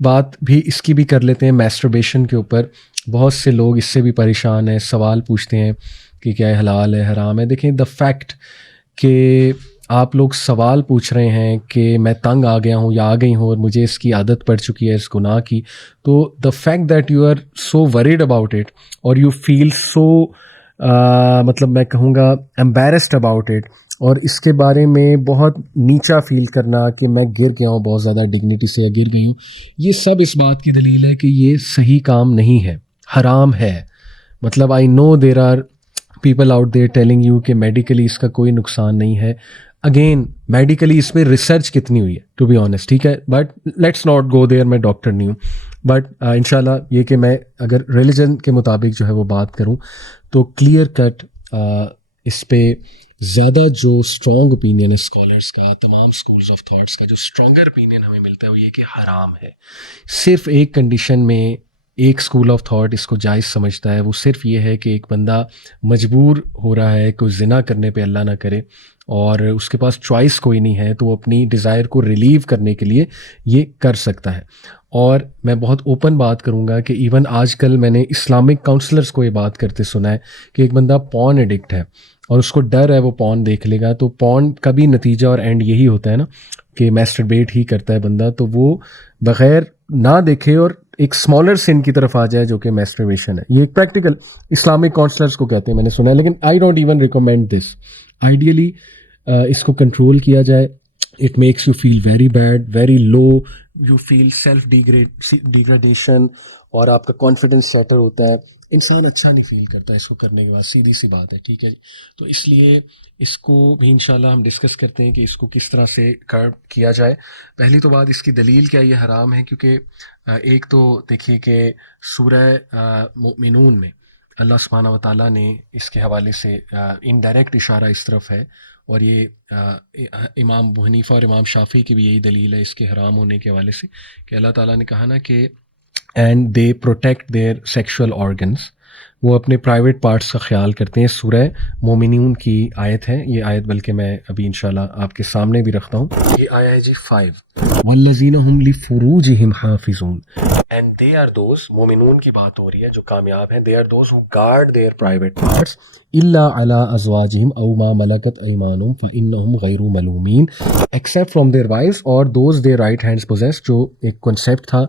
بات بھی اس کی بھی کر لیتے ہیں میسٹربیشن کے اوپر. بہت سے لوگ اس سے بھی پریشان ہیں, سوال پوچھتے ہیں کہ کیا یہ حلال ہے حرام ہے. دیکھیں دا فیکٹ کہ آپ لوگ سوال پوچھ رہے ہیں کہ میں تنگ آ گیا ہوں یا آ گئی ہوں اور مجھے اس کی عادت پڑ چکی ہے اس گناہ کی, تو the fact that you are so worried about it اور یو فیل سو مطلب میں کہوں گا امبیرسڈ اباؤٹ اٹ, اور اس کے بارے میں بہت نیچا فیل کرنا کہ میں گر گیا ہوں بہت زیادہ ڈگنیٹی سے گر گئی ہوں, یہ سب اس بات کی دلیل ہے کہ یہ صحیح کام نہیں ہے, حرام ہے. مطلب I know there are people out there telling you کہ میڈیکلی اس کا کوئی نقصان نہیں ہے. اگین میڈیکلی اس پہ ریسرچ کتنی ہوئی ہے ٹو بی آنیسٹ, ٹھیک ہے, بٹ لیٹس ناٹ گو دیر, میں ڈاکٹر نہیں ہوں. بٹ انشاءاللہ یہ کہ میں اگر ریلیجن کے مطابق جو ہے وہ بات کروں تو کلیئر کٹ اس پہ زیادہ جو اسٹرانگ اوپینین ہے اسکالرس کا, تمام اسکولز آف تھاٹس کا جو اسٹرانگر اوپینین ہمیں ملتا ہے وہ یہ کہ حرام ہے. صرف ایک کنڈیشن میں ایک اسکول آف تھاٹ اس کو جائز سمجھتا ہے, وہ صرف یہ ہے کہ ایک بندہ مجبور ہو رہا ہے کوئی زنا کرنے پہ, اللہ نہ کرے, اور اس کے پاس چوائس کوئی نہیں ہے, تو وہ اپنی ڈیزائر کو ریلیو کرنے کے لیے یہ کر سکتا ہے. اور میں بہت اوپن بات کروں گا کہ ایون آج کل میں نے اسلامک کاؤنسلرس کو یہ بات کرتے سنا ہے کہ ایک بندہ پون ایڈکٹ ہے اور اس کو ڈر ہے وہ پون دیکھ لے گا, تو پون کا بھی نتیجہ اور اینڈ یہی ہوتا ہے نا کہ میسٹربیٹ ہی کرتا ہے بندہ, تو وہ بغیر نہ دیکھے اور ایک اسمالر سن کی طرف آ جائے جو کہ میسٹربیشن ہے. یہ ایک پریکٹیکل اسلامک کاؤنسلرس کو کہتے ہیں, میں نے سنا ہے, لیکن I don't even recommend this. Ideally اس کو کنٹرول کیا جائے. It makes you feel very bad, very low, you feel self degradation, اور آپ کا کانفیڈنس شیٹر ہوتا ہے. انسان اچھا نہیں فیل کرتا اس کو کرنے کے بعد, سیدھی سی بات ہے, ٹھیک ہے جی. تو اس لیے اس کو بھی انشاءاللہ ہم ڈسکس کرتے ہیں کہ اس کو کس طرح سے کرب کیا جائے. پہلی تو بات اس کی دلیل کیا یہ حرام ہے, کیونکہ ایک تو دیکھیے کہ سورہ مؤمنون میں اللہ سبحانہ و تعالیٰ نے اس کے حوالے سے انڈائریکٹ اشارہ اس طرف ہے, اور یہ امام ابو حنیفہ اور امام شافعی کی بھی یہی دلیل ہے اس کے حرام ہونے کے حوالے سے, کہ اللہ تعالیٰ نے کہا نا کہ and they protect their sexual organs, وہ اپنے پرائیویٹ پارٹس کا خیال کرتے ہیں. سورہ مومنون کی آیت ہے یہ آیت, بلکہ میں ابھی انشاءاللہ آپ کے سامنے بھی رکھتا ہوں. یہ آیا ہے جی 5, والذین هم لفروجہم حافظون, اینڈ دے آر دوز, مومنون کی بات ہو رہی ہے جو کامیاب ہیں, they are those who guard their private parts الا علی ازواجہم او ما ملکت ایمانہم فانہم غیر ملومین, ایکسیپٹ فرام دیئر وائفز اور those their right hands possess, جو ایک کنسیپٹ تھا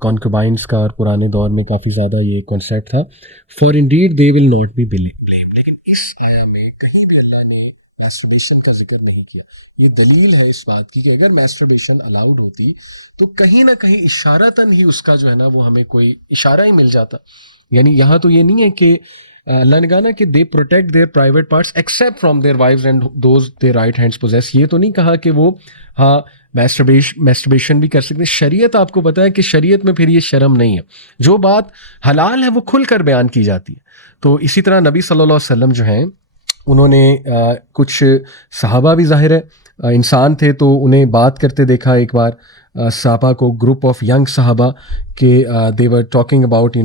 کانکوبائنس کا, اور پرانے دور میں کافی زیادہ یہ کنسیپٹ تھا. For indeed they will not be blamed. لیکن اس آیا میں کہیں بھی اللہ نے میسٹربیشن کا ذکر نہیں کیا. یہ دلیل ہے اس بات کی کہ اگر میسٹربیشن الاؤڈ ہوتی تو کہیں نہ کہیں اشارتاً ہی اس کا جو ہے نا وہ ہمیں کوئی اشارہ ہی مل جاتا. یعنی یہاں تو یہ نہیں ہے کہ اللہ نے کہا نا کہ they protect their private parts except from their wives and those their right hands possess, یہ تو نہیں کہا کہ وہ ہاں میسٹربیشن بھی کر سکتے ہیں. شریعت آپ کو پتہ ہے کہ شریعت میں پھر یہ شرم نہیں ہے, جو بات حلال ہے وہ کھل کر بیان کی جاتی ہے. تو اسی طرح نبی صلی اللہ علیہ وسلم جو ہیں انہوں نے کچھ صحابہ بھی ظاہر ہے انسان تھے, تو انہیں بات کرتے دیکھا ایک بار صحابہ کو, گروپ آف ینگ صحابہ, کہ they were talking about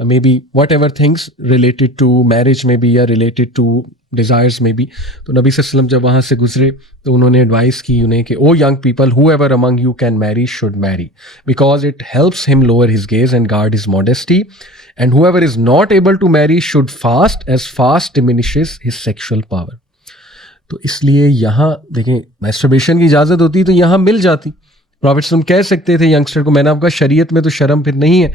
maybe whatever things related to marriage میں بھی یا ریلیٹڈ ٹو ڈیزائرز میں بھی. تو نبی صلی اللہ علیہ وسلم جب وہاں سے گزرے تو انہوں نے ایڈوائز کی انہیں کہ O young people, whoever among you can marry should marry, because it helps him lower his gaze and guard his modesty, and whoever is not able to marry should fast as fast diminishes his sexual power. تو اس لیے یہاں دیکھیں میسٹربیشن کی اجازت ہوتی تو یہاں مل جاتی. پروفیٹ صلی اللہ علیہ وسلم کہہ سکتے تھے ینگسٹر کو, میں نے آپ کا شریعت میں تو شرم پھر نہیں ہے,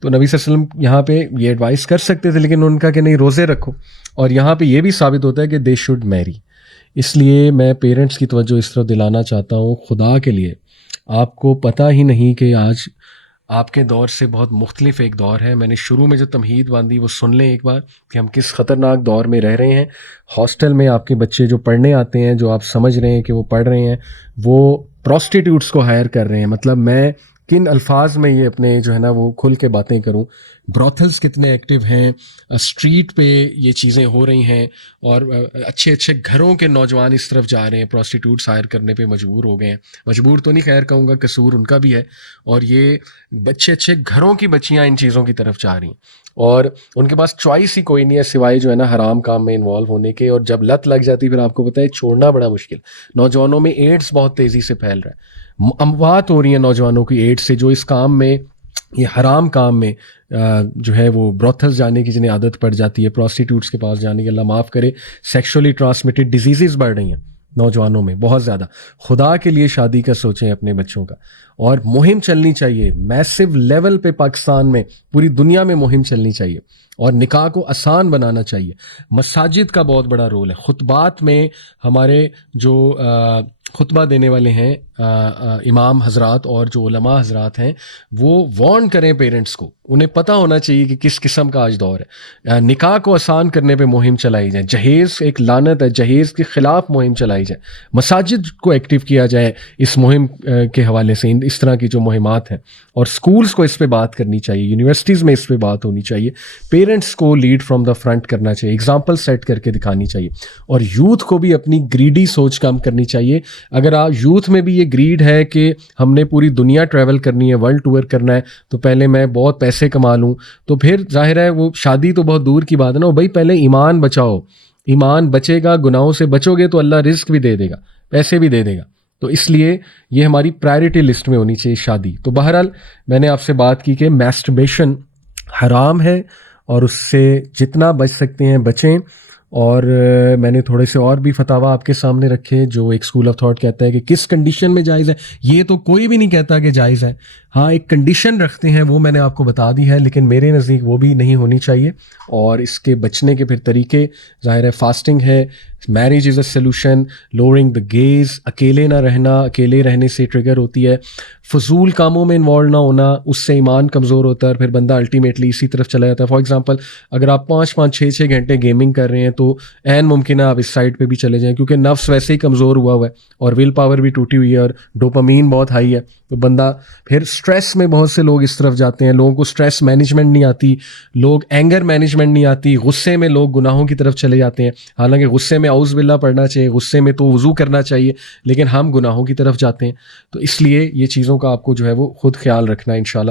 تو نبی صلی اللہ علیہ وسلم یہاں پہ یہ ایڈوائس کر سکتے تھے, لیکن ان کا کہ نہیں روزے رکھو, اور یہاں پہ یہ بھی ثابت ہوتا ہے کہ دے شوڈ میری. اس لیے میں پیرنٹس کی توجہ اس طرح دلانا چاہتا ہوں, خدا کے لیے آپ کو پتہ ہی نہیں کہ آج آپ کے دور سے بہت مختلف ایک دور ہے. میں نے شروع میں جو تمہید باندھی وہ سن لیں ایک بار کہ ہم کس خطرناک دور میں رہ رہے ہیں. ہاسٹل میں آپ کے بچے جو پڑھنے آتے ہیں, جو آپ سمجھ رہے ہیں کہ وہ پڑھ رہے ہیں, وہ پروسٹیٹیوٹس کو ہائر کر رہے ہیں. مطلب میں کن الفاظ میں یہ اپنے جو ہے نا وہ کھل کے باتیں کروں, بروتھلز کتنے ایکٹیو ہیں, اسٹریٹ پہ یہ چیزیں ہو رہی ہیں, اور اچھے اچھے گھروں کے نوجوان اس طرف جا رہے ہیں, پروسٹیٹیوٹس ہائر کرنے پہ مجبور ہو گئے ہیں. مجبور تو نہیں خیر کہوں گا, قصور ان کا بھی ہے, اور یہ اچھے گھروں کی بچیاں ان چیزوں کی طرف جا رہی ہیں. اور ان کے پاس چوائس ہی کوئی نہیں ہے سوائے جو ہے نا حرام کام میں انوالو ہونے کے. اور جب لت لگ جاتی پھر آپ کو پتہ ہے چھوڑنا بڑا مشکل. نوجوانوں میں ایڈس بہت تیزی سے پھیل رہا ہے, اموات ہو رہی ہیں نوجوانوں کی ایڈس سے, جو اس کام میں, یہ حرام کام میں جو ہے وہ بروتھلز جانے کی جنہیں عادت پڑ جاتی ہے, پروسٹیٹیوٹس کے پاس جانے کی, اللہ معاف کرے, سیکشولی ٹرانسمیٹڈ ڈیزیزز بڑھ رہی ہیں نوجوانوں میں بہت زیادہ. خدا کے لیے شادی کا سوچیں اپنے بچوں کا, اور مہم چلنی چاہیے میسو لیول پہ پاکستان میں, پوری دنیا میں مہم چلنی چاہیے, اور نکاح کو آسان بنانا چاہیے. مساجد کا بہت بڑا رول ہے, خطبات میں ہمارے جو خطبہ دینے والے ہیں امام حضرات اور جو علماء حضرات ہیں وہ وارن کریں پیرنٹس کو, انہیں پتہ ہونا چاہیے کہ کس قسم کا آج دور ہے. نکاح کو آسان کرنے پہ مہم چلائی جائے, جہیز ایک لعنت ہے, جہیز کے خلاف مہم چلائی جائے, مساجد کو ایکٹیو کیا جائے اس مہم کے حوالے سے, اس طرح کی جو مہمات ہیں, اور سکولز کو اس پہ بات کرنی چاہیے, یونیورسٹیز میں اس پہ بات ہونی چاہیے, پیرنٹس کو لیڈ فرام دا فرنٹ کرنا چاہیے, ایگزامپل سیٹ کر کے دکھانی چاہیے, اور یوتھ کو بھی اپنی گریڈی سوچ کم کرنی چاہیے. اگر آپ یوتھ میں بھی یہ گریڈ ہے کہ ہم نے پوری دنیا ٹریول کرنی ہے, ورلڈ ٹور کرنا ہے, تو پہلے میں بہت پیسے کما لوں, تو پھر ظاہر ہے وہ شادی تو بہت دور کی بات ہے نا, بھائی پہلے ایمان بچاؤ, ایمان بچے گا, گناہوں سے بچو گے تو اللہ رزق بھی دے دے گا, پیسے بھی دے دے گا. تو اس لیے یہ ہماری پرائرٹی لسٹ میں ہونی چاہیے شادی. تو بہرحال میں نے آپ سے بات کی کہ میسٹربیشن حرام ہے, اور اس سے جتنا بچ سکتے ہیں بچیں. اور میں نے تھوڑے سے اور بھی فتاوی آپ کے سامنے رکھے, جو ایک اسکول آف تھاٹ کہتا ہے کہ کس کنڈیشن میں جائز ہے. یہ تو کوئی بھی نہیں کہتا کہ جائز ہے, ہاں ایک کنڈیشن رکھتے ہیں, وہ میں نے آپ کو بتا دی ہے, لیکن میرے نزدیک وہ بھی نہیں ہونی چاہیے. اور اس کے بچنے کے پھر طریقے ظاہر ہے فاسٹنگ ہے, marriage is a solution, lowering the gaze, اکیلے نہ رہنا, اکیلے رہنے سے ٹریگر ہوتی ہے, فضول کاموں میں انوالو نہ ہونا, اس سے ایمان کمزور ہوتا ہے, پھر بندہ الٹیمیٹلی اسی طرف چلا جاتا ہے. فار ایگزامپل اگر آپ 5-6 گھنٹے گیمنگ کر رہے ہیں تو عین ممکن ہے آپ اس سائڈ پہ بھی چلے جائیں, کیونکہ نفس ویسے ہی کمزور ہوا ہے اور ول پاور بھی ٹوٹی ہوئی ہے, اور ڈوپامین بہت ہائی ہے, تو بندہ پھر اسٹریس میں, بہت سے لوگ اس طرف جاتے ہیں, لوگوں کو اسٹریس مینجمنٹ نہیں آتی, لوگ اینگر مینجمنٹ نہیں آتی, غصے میں لوگ گناہوں کی طرف چلے جاتے ہیں. حالانکہ غصے میں اعوذ باللہ پڑھنا چاہیے, غصے میں تو وضو کرنا چاہیے, لیکن ہم گناہوں کی طرف جاتے ہیں. تو اس لیے یہ چیزوں کا آپ کو جو ہے وہ خود خیال رکھنا ہے انشاءاللہ.